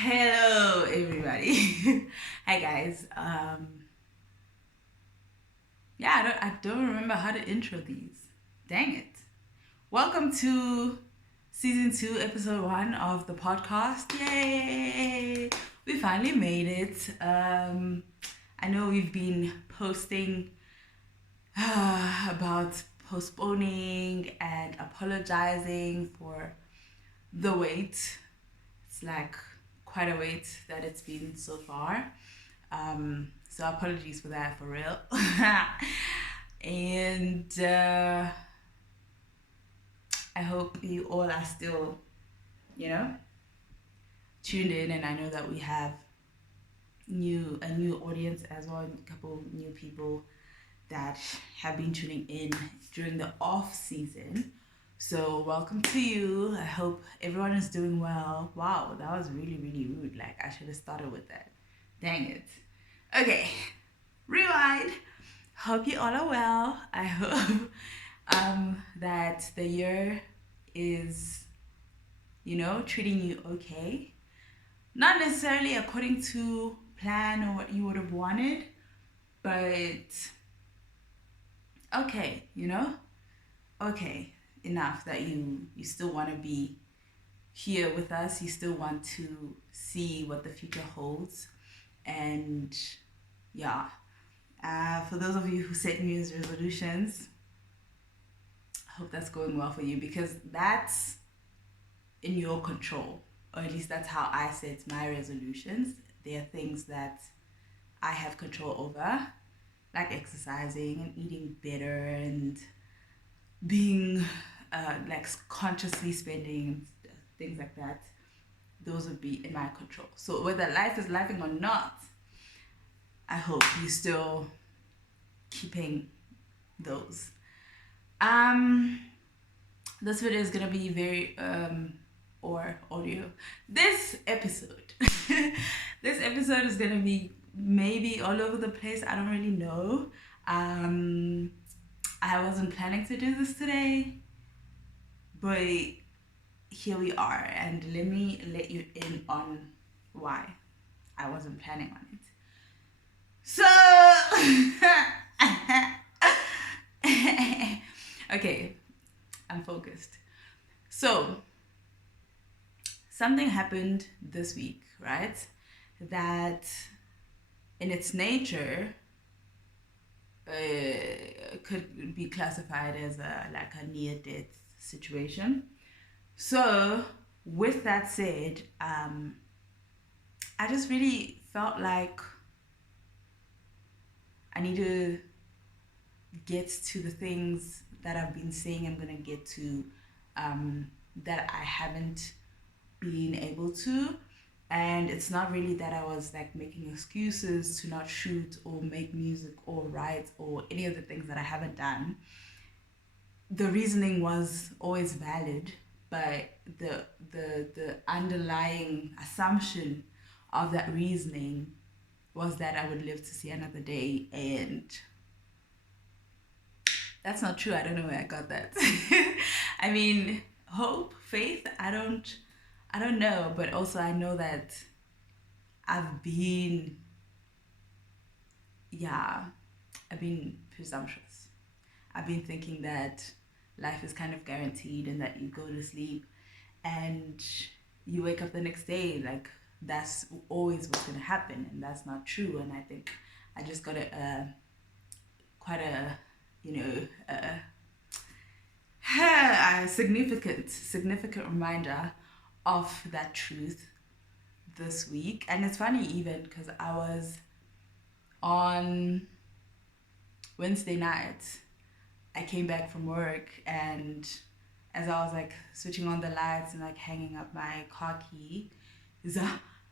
Hello, everybody. Hi, guys. Yeah, I don't remember how to intro these. Dang it. Welcome to season 2, episode 1 of the podcast. Yay! We finally made it. I know we've been posting about postponing and apologizing for the wait. It's like quite a wait that it's been so far. So apologies for that, for real. And I hope you all are still, you know, tuned in. And I know that we have a new audience as well, a couple new people that have been tuning in during the off season. So welcome to you. I hope everyone is doing well. Wow, that was really, really rude. Like I should have started with that. Dang it. Okay, rewind. Hope you all are well. I hope that the year is, treating you okay. Not necessarily according to plan or what you would have wanted, but okay, okay, enough that you still want to be here with us. You still want to see what the future holds, and yeah. For those of you who set New Year's resolutions, I hope that's going well for you because that's in your control, or at least that's how I set my resolutions. There are things that I have control over, like exercising and eating better and being like consciously spending things like that. Those would be in my control. So whether life is lifing or not, I hope you still keeping those. This video is gonna be very or audio. This episode, this episode is gonna be maybe all over the place. I don't really know. I wasn't planning to do this today, but here we are, and let me let you in on why I wasn't planning on it. So, okay, I'm focused. So, something happened this week, right? That in its nature could be classified as like a near-death situation. So, with that said, I just really felt like I need to get to the things that I've been saying I'm gonna get to, that I haven't been able to. And it's not really that I was like making excuses to not shoot or make music or write or any of the things that I haven't done. The reasoning was always valid, but the underlying assumption of that reasoning was that I would live to see another day, and that's not true. I don't know where I got that. I mean, hope, faith, I don't know, but also I know that I've been yeah, I've been presumptuous. I've been thinking that life is kind of guaranteed and that you go to sleep and you wake up the next day like that's always what's going to happen, and that's not true. And I think I just got quite a a significant reminder of that truth this week. And it's funny even because I was on Wednesday night, I came back from work, and as I was like switching on the lights and like hanging up my car key,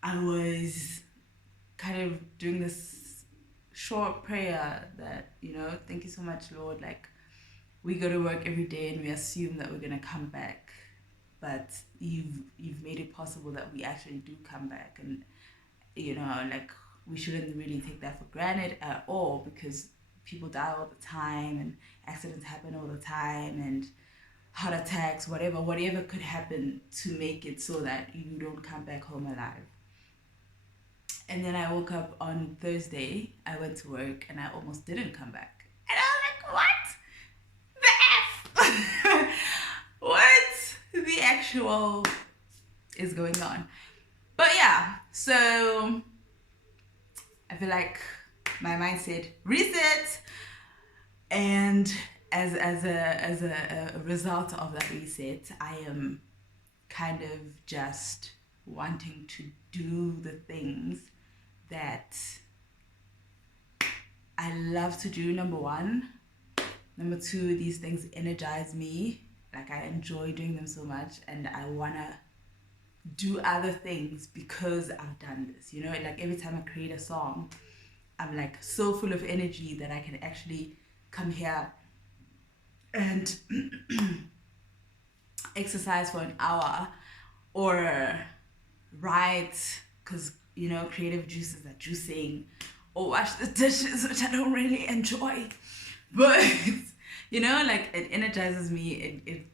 I was kind of doing this short prayer that, thank you so much, Lord. Like, we go to work every day and we assume that we're gonna come back, but you've made it possible that we actually do come back, and like, we shouldn't really take that for granted at all, because people die all the time and accidents happen all the time and heart attacks, whatever could happen to make it so that you don't come back home alive. And then I woke up on Thursday, I went to work and I almost didn't come back. And I was like, what the F? What the actual is going on? But yeah, so I feel like my mind said reset, and as a result of that reset, I am kind of just wanting to do the things that I love to do, number one. Number two, these things energize me. Like, I enjoy doing them so much, and I wanna do other things because I've done this. Like, every time I create a song, I'm like so full of energy that I can actually come here and exercise for an hour or write, because creative juices are juicing, or wash the dishes, which I don't really enjoy, but like, it energizes me. It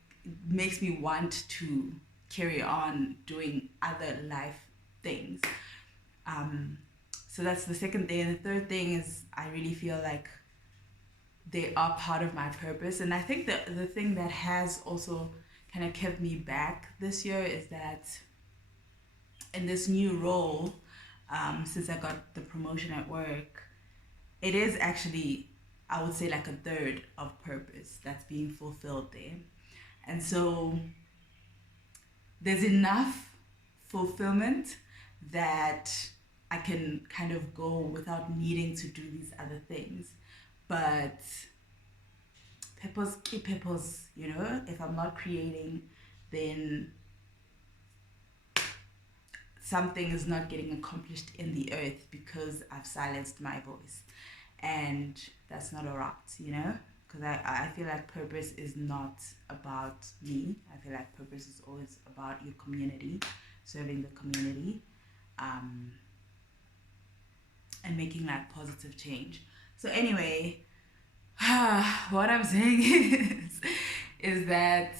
makes me want to carry on doing other life things. So that's the second thing. And the third thing is, I really feel like they are part of my purpose. And I think that the thing that has also kind of kept me back this year is that in this new role, since I got the promotion at work, it is actually, I would say, like a third of purpose that's being fulfilled there. And so there's enough fulfillment that I can kind of go without needing to do these other things. But purpose, if I'm not creating, then something is not getting accomplished in the earth because I've silenced my voice. And that's not alright, because I feel like purpose is not about me. I feel like purpose is always about your community, serving the community, and making like positive change. So anyway, what I'm saying is that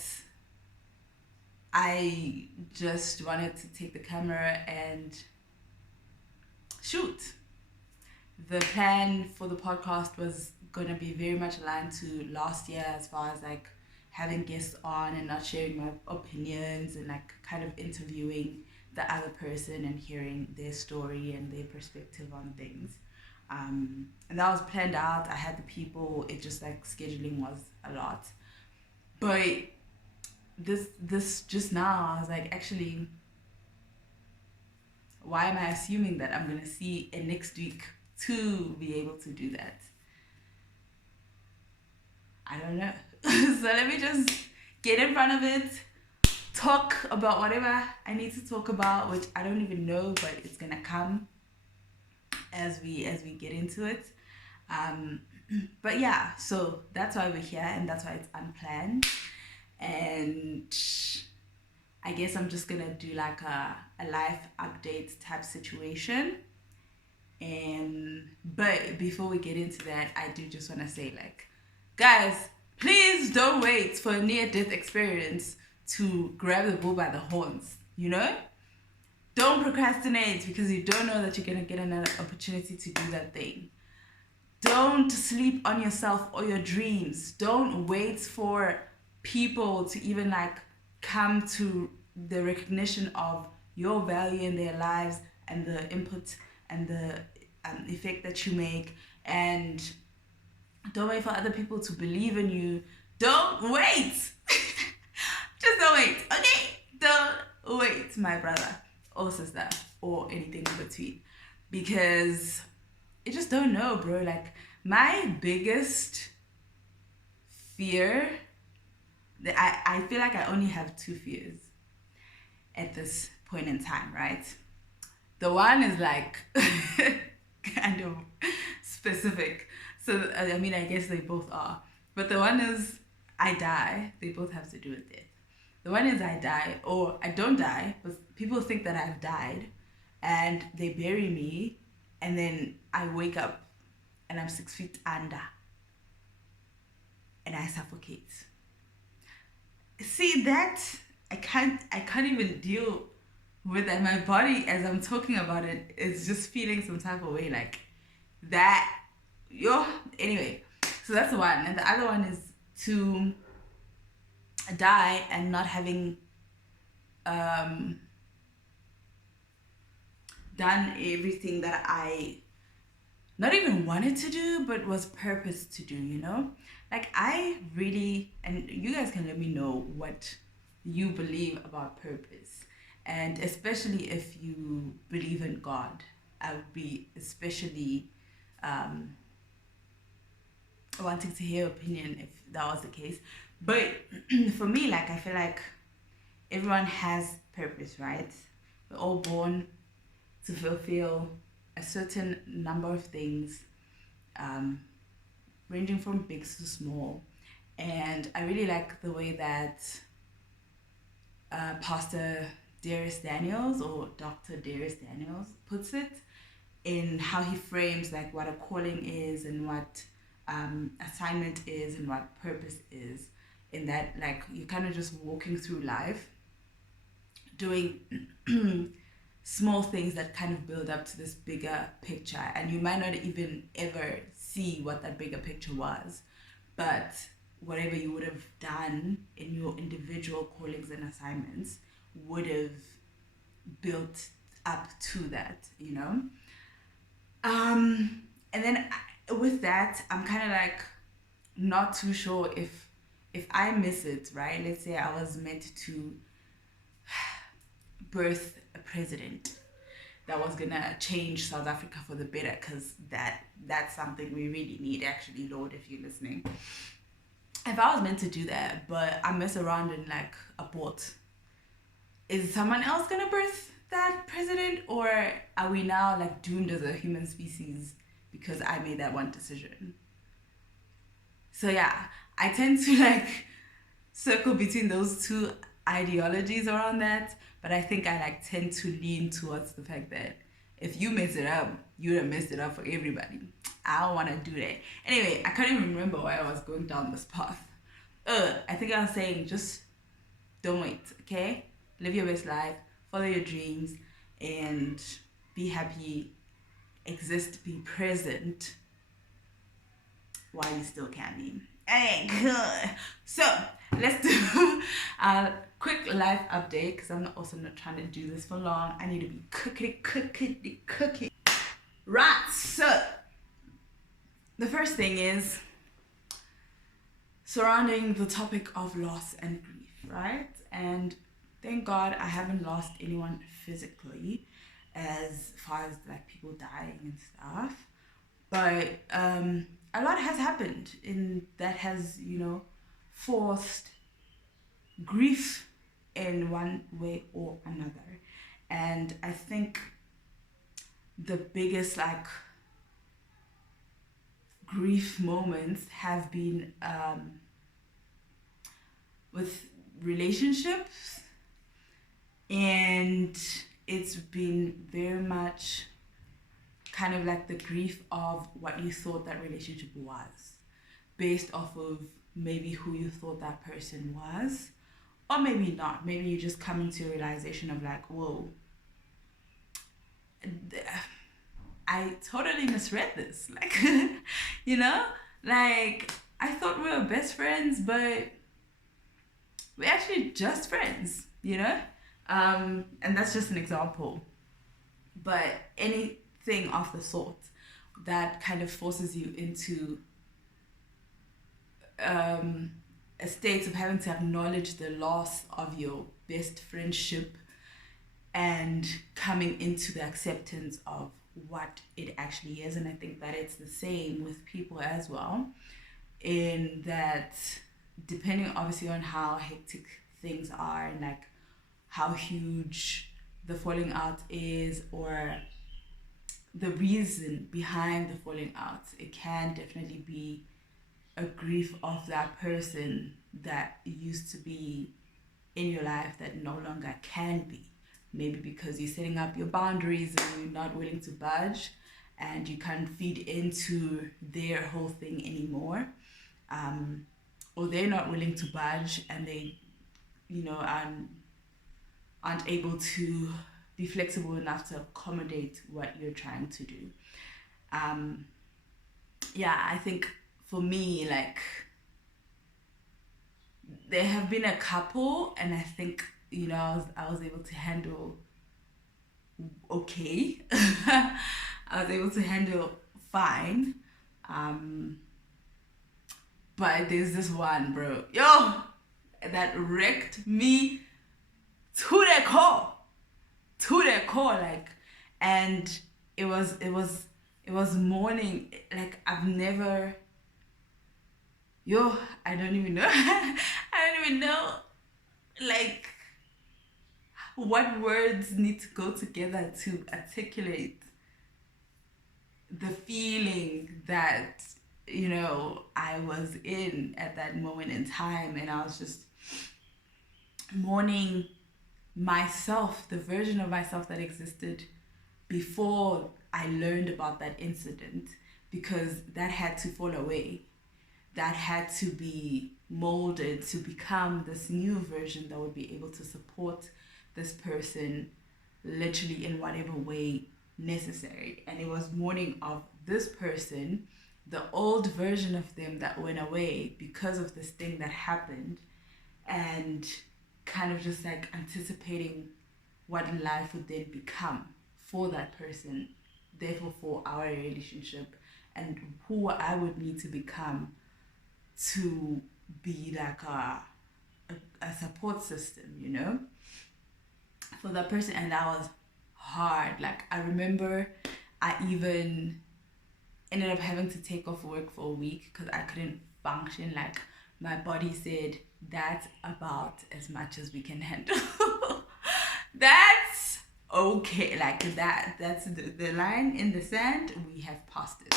I just wanted to take the camera and shoot. The plan for the podcast was going to be very much aligned to last year, as far as like having guests on and not sharing my opinions, and like kind of interviewing the other person and hearing their story and their perspective on things. And that was planned out. I had the people. It just like scheduling was a lot. But this just now, I was like, actually, why am I assuming that I'm gonna see it next week to be able to do that? I don't know. So let me just get in front of it, talk about whatever I need to talk about, which I don't even know, but it's gonna come as we get into it. But yeah, so that's why we're here, and that's why it's unplanned. And I guess I'm just gonna do like a life update type situation. But before we get into that, I do just want to say, like, guys, please don't wait for a near-death experience to grab the bull by the horns, Don't procrastinate because you don't know that you're going to get another opportunity to do that thing. Don't sleep on yourself or your dreams. Don't wait for people to even like come to the recognition of your value in their lives and the input and the effect that you make. And don't wait for other people to believe in you. Don't wait. Just don't wait, okay? Don't wait, my brother or sister or anything in between, because you just don't know, bro. Like, my biggest fear, I feel like I only have two fears at this point in time, right? The one is like kind of specific. So I mean, I guess they both are. But the one is I die. They both have to do with death. The one is I die or I don't die, but people think that I've died, and they bury me, and then I wake up and I'm 6 feet under, and I suffocate. See that I can't even deal with that. My body, as I'm talking about it, is just feeling some type of way, like that. Yo, anyway, so that's the one, and the other one is to die and not having done everything that I not even wanted to do, but was purposed to do, you know? Like, I really, and you guys can let me know what you believe about purpose. And especially if you believe in God, I would be especially wanting to hear your opinion if that was the case. But for me, like, I feel like everyone has purpose, right? We're all born to fulfill a certain number of things, ranging from big to small. And I really like the way that Pastor Darius Daniels, or Dr. Darius Daniels, puts it, in how he frames like what a calling is and what assignment is and what purpose is. In that, like, you're kind of just walking through life doing small things that kind of build up to this bigger picture, and you might not even ever see what that bigger picture was, but whatever you would have done in your individual callings and assignments would have built up to that, you know. And then with that, I'm kind of like not too sure if I miss it, right? Let's say I was meant to birth a president that was gonna change South Africa for the better, because that's something we really need, actually, Lord, if you're listening. If I was meant to do that, but I mess around and like abort, is someone else gonna birth that president, or are we now like doomed as a human species because I made that one decision? So yeah, I tend to like circle between those two ideologies around that, but I think I like tend to lean towards the fact that if you mess it up, you'd have messed it up for everybody. I don't want to do that. Anyway, I can't even remember why I was going down this path. I think I was saying just don't wait, okay? Live your best life, follow your dreams, and be happy, exist, be present while you still can be. Hey, good. So let's do a quick life update, because I'm also not trying to do this for long. I need to be cooking. Right, so the first thing is surrounding the topic of loss and grief, right? And thank God I haven't lost anyone physically, as far as like people dying and stuff. But a lot has happened in that has, you know, forced grief in one way or another. And I think the biggest like grief moments have been with relationships, and it's been very much kind of like the grief of what you thought that relationship was, based off of maybe who you thought that person was, or maybe not. Maybe you just come into a realization of like, whoa, I totally misread this. Like, you know, like I thought we were best friends, but we're actually just friends, you know? And that's just an example. But anything of the sort that kind of forces you into a state of having to acknowledge the loss of your best friendship and coming into the acceptance of what it actually is. And I think that it's the same with people as well, in that depending obviously on how hectic things are and like how huge the falling out is, or the reason behind the falling out. It can definitely be a grief of that person that used to be in your life that no longer can be. Maybe because you're setting up your boundaries and you're not willing to budge, and you can't feed into their whole thing anymore. Or they're not willing to budge, and they, aren't able to be flexible enough to accommodate what you're trying to do. Um, yeah, I think for me, like, there have been a couple, and I think, I was able to handle okay. I was able to handle fine. Um, but there's this one, bro, that wrecked me to their core, like, and it was morning, like, I've never, I don't even know. I don't even know, like, what words need to go together to articulate the feeling that, I was in at that moment in time. And I was just mourning myself, the version of myself that existed before I learned about that incident, because that had to fall away. That had to be molded to become this new version that would be able to support this person literally in whatever way necessary. And it was mourning of this person, the old version of them that went away because of this thing that happened, and kind of just like anticipating what life would then become for that person, therefore for our relationship, and who I would need to become to be like a support system, for that person. And that was hard. Like, I remember I even ended up having to take off work for a week because I couldn't function. Like, my body said, that's about as much as we can handle. That's okay. Like, that's the line in the sand. We have passed it.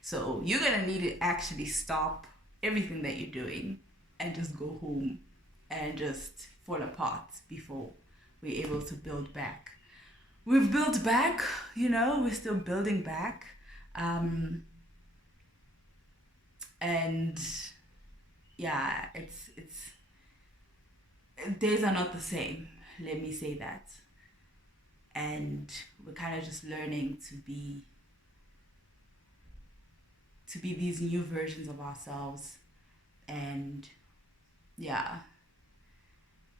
So you're gonna need to actually stop everything that you're doing and just go home and just fall apart before we're able to build back. We've built back, we're still building back. And yeah, it's days are not the same, let me say that. And we're kind of just learning to be these new versions of ourselves. And yeah,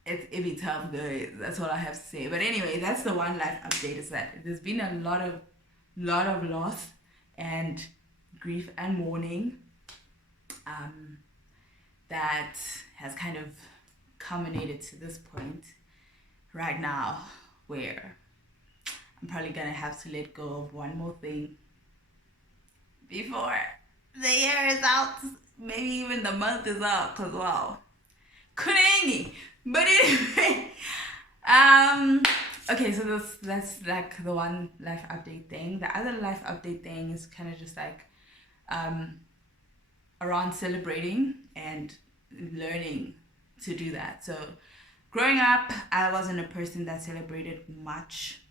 it be tough, guys. That's all I have to say. But anyway, that's the one life update, is that there's been a lot of loss and grief and mourning that has kind of culminated to this point right now, where I'm probably gonna have to let go of one more thing before the year is out, maybe even the month is out, because wow, crazy. But anyway, okay, so that's like the one life update thing. The other life update thing is kind of just like around celebrating and learning to do that. So growing up, I wasn't a person that celebrated much.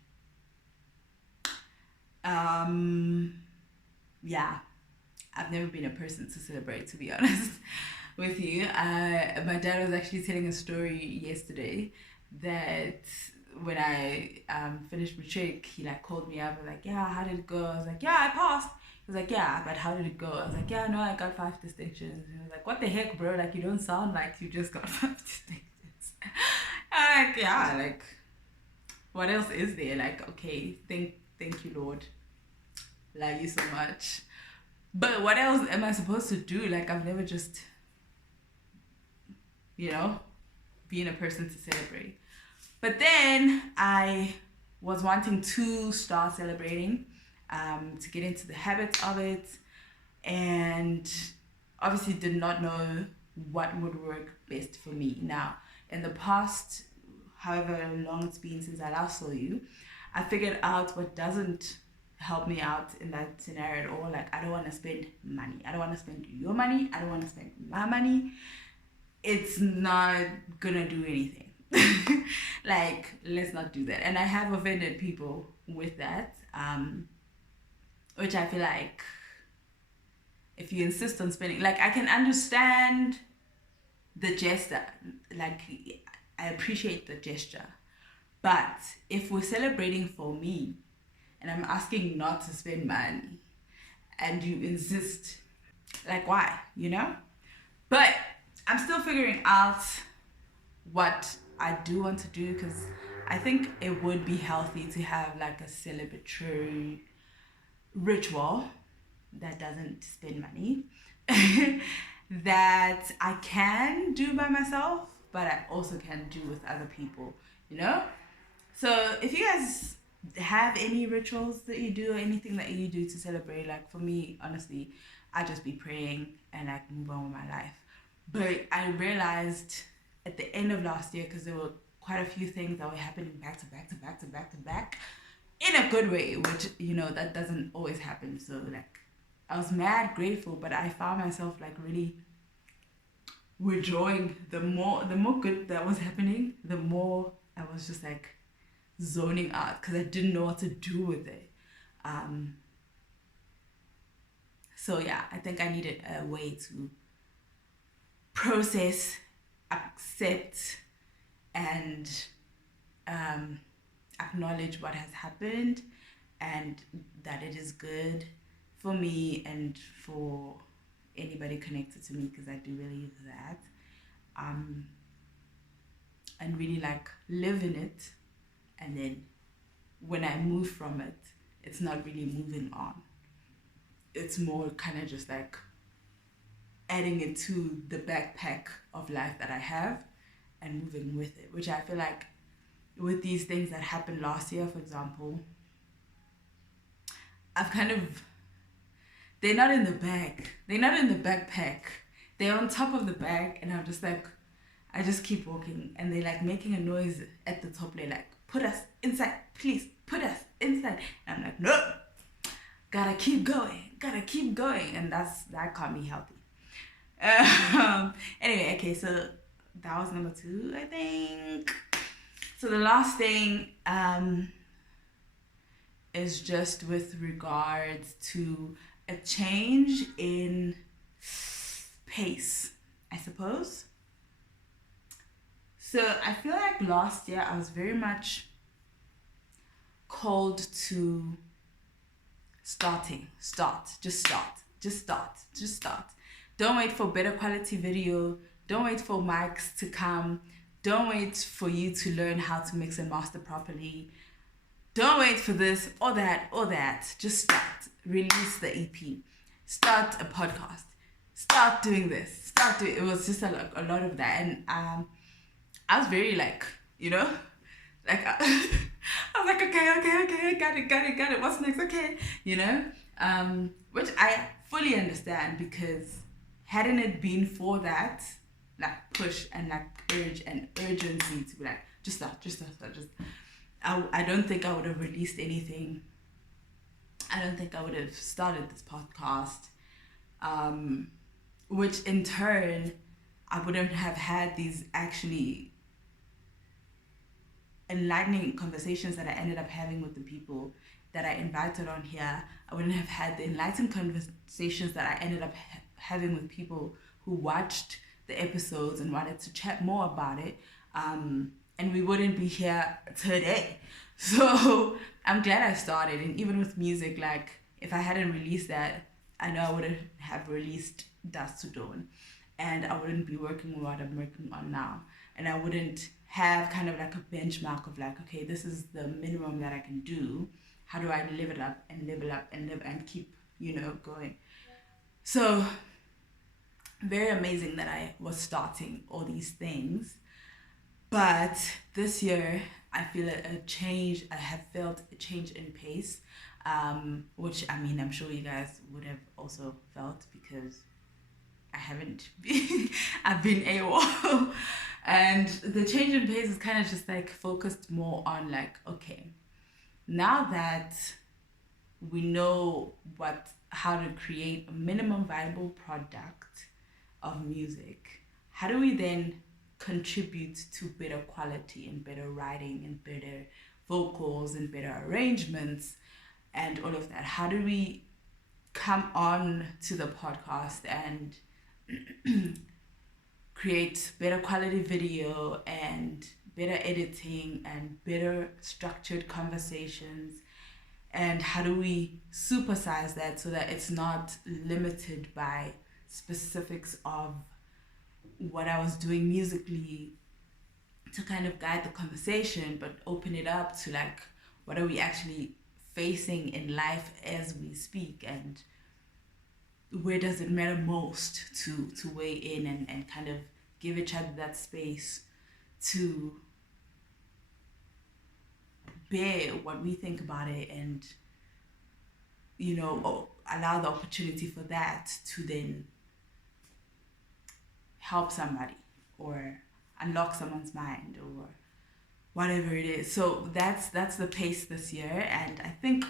Yeah, I've never been a person to celebrate, to be honest with you. My dad was actually telling a story yesterday that when I finished matric, he like called me up and like, yeah, how did it go? I was like, yeah, I passed. He was like, yeah, but how did it go? I was like, yeah, no, I got 5 distinctions. And he was like, what the heck, bro? Like, you don't sound like you just got 5 distinctions. I'm like, yeah, like, what else is there? Like, okay, thank you, Lord. Love you so much. But what else am I supposed to do? Like, I've never just, being a person to celebrate. But then I was wanting to start celebrating, to get into the habit of it, and obviously did not know what would work best for me. Now, in the past however long it's been since I last saw you, I figured out what doesn't help me out in that scenario at all. Like, I don't want to spend money. I don't want to spend your money. I don't want to spend my money. It's not gonna do anything. Like, let's not do that. And I have offended people with that, which I feel like if you insist on spending, like, I can understand the gesture, like, I appreciate the gesture, but if we're celebrating for me and I'm asking not to spend money and you insist, like, why, you know? But I'm still figuring out what I do want to do, because I think it would be healthy to have like a celebratory ritual that doesn't spend money that I can do by myself, but I also can do with other people, you know? So if you guys have any rituals that you do or anything that you do to celebrate, like, for me, honestly, I just be praying and like move on with my life. But I realized at the end of last year, because there were quite a few things that were happening back to back to back to back to back in a good way, which, you know, that doesn't always happen. So like, I was mad grateful, but I found myself like really withdrawing. The more good that was happening, the more I was just like zoning out, because I didn't know what to do with it. So yeah, I think I needed a way to process, accept, and acknowledge what has happened, and that it is good for me and for anybody connected to me, because I do believe that. And really like live in it, and then when I move from it, it's not really moving on. It's more kind of just like adding it to the backpack of life that I have and moving with it, which I feel like with these things that happened last year, for example, I've kind of, they're not in the bag. They're not in the backpack. They're on top of the bag, and I'm just like, I just keep walking, and they're like making a noise at the top. They're like, put us inside, please, put us inside. And I'm like, no, gotta keep going, and that can't be healthy. Anyway, okay, so that was number 2, I think. So the last thing is just with regards to a change in pace, I suppose. So I feel like last year I was very much called to start. Don't wait for better quality video. Don't wait for mics to come. Don't wait for you to learn how to mix and master properly. Don't wait for this or that. Just start. Release the EP. Start a podcast. Start doing this. It was just a lot of that. And I was very like, you know, like, I was like, okay, got it. What's next? Okay, you know, which I fully understand, because hadn't it been for that, like, push and like urge and urgency to be like, just start. I don't think I would have released anything. I don't think I would have started this podcast, which in turn, I wouldn't have had these actually enlightening conversations that I ended up having with the people that I invited on here. I wouldn't have had the enlightened conversations that I ended up having with people who watched the episodes and wanted to chat more about it. And we wouldn't be here today. So I'm glad I started. And even with music, like, if I hadn't released that, I know I wouldn't have released Dust to Dawn, and I wouldn't be working on what I'm working on now, and I wouldn't have kind of like a benchmark of like, okay, this is the minimum that I can do. How do I live it up and keep, you know, going? So very amazing that I was starting all these things. But this year, I feel a change. I have felt a change in pace, which, I mean, I'm sure you guys would have also felt, because I haven't been, I've been AWOL. And the change in pace is kind of just like focused more on like, okay, now that we know how to create a minimum viable product of music, how do we then contribute to better quality and better writing and better vocals and better arrangements and all of that? How do we come on to the podcast and create better quality video and better editing and better structured conversations? And how do we supersize that so that it's not limited by specifics of what I was doing musically to kind of guide the conversation, but open it up to like, what are we actually facing in life as we speak, and where does it matter most to weigh in and kind of give each other that space to bear what we think about it, and allow the opportunity for that to then help somebody or unlock someone's mind or whatever it is. So that's the pace this year. And I think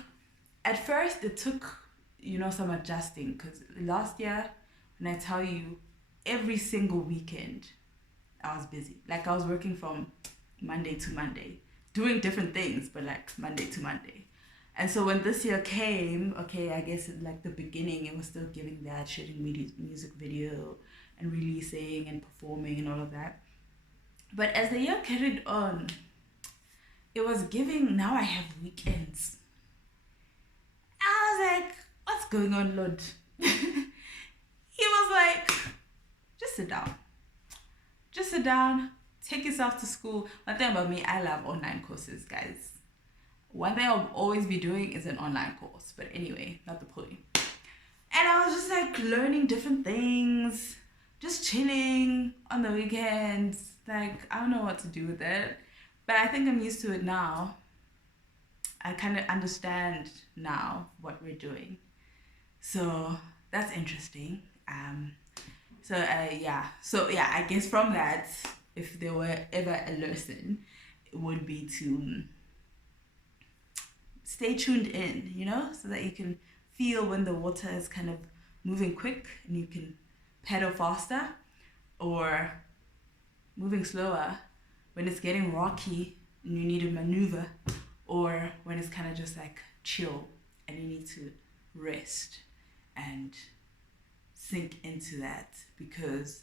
at first it took some adjusting, because last year, when I tell you, every single weekend I was busy. Like, I was working from Monday to Monday, doing different things, but like Monday to Monday. And so when this year came, okay, I guess like the beginning, it was still giving that, shooting music video and releasing and performing and all of that. But as the year carried on, it was giving, now I have weekends. I was like, what's going on, Lord? He was like, just sit down. Just sit down, take yourself to school. One thing about me, I love online courses, guys. One thing I'll always be doing is an online course. But anyway, not the point. And I was just like learning different things, just chilling on the weekends. Like, I don't know what to do with it, but I think I'm used to it now. I kind of understand now what we're doing. So that's interesting. So I guess from that, if there were ever a lesson, it would be to stay tuned in, so that you can feel when the water is kind of moving quick and you can pedal faster, or moving slower when it's getting rocky and you need to maneuver, or when it's kind of just like chill and you need to rest and sink into that, because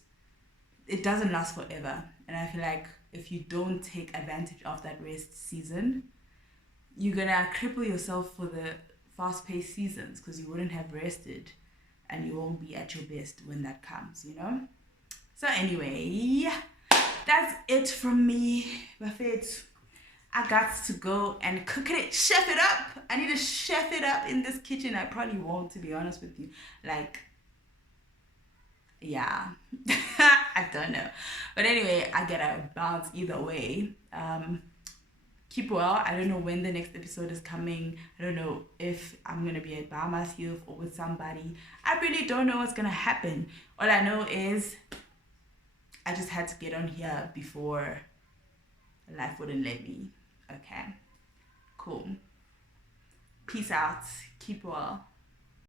it doesn't last forever. And I feel like if you don't take advantage of that rest season, you're gonna cripple yourself for the fast-paced seasons, because you wouldn't have rested and you won't be at your best when that comes, So anyway, that's it from me. Buffet. I got to go and cook it, chef it up. I need to chef it up in this kitchen. I probably won't, to be honest with you. Like, yeah, I don't know. But anyway, I gotta bounce either way. Keep well. I don't know when the next episode is coming. I don't know if I'm gonna be by myself or with somebody. I really don't know what's gonna happen. All I know is I just had to get on here before life wouldn't let me. Okay, cool. Peace out. Keep well.